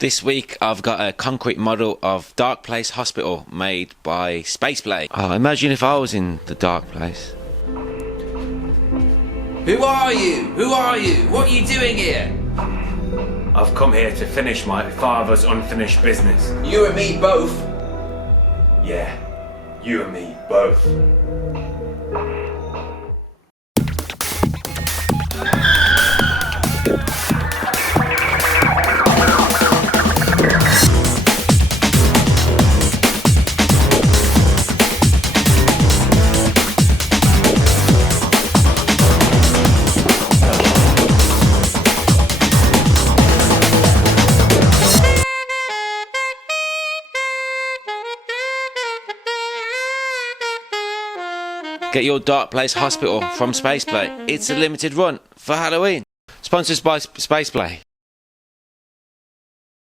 This week I've got a concrete model of Darkplace Hospital made by SPACEPLAY. Oh, imagine if I was in the dark place. Who are you? Who are you? What are you doing here? I've come here to finish my father's unfinished business. You and me both. Yeah, you and me both. Get your Darkplace Hospital from SPACEPLAY. It's a limited run for Halloween. Sponsored by SPACEPLAY.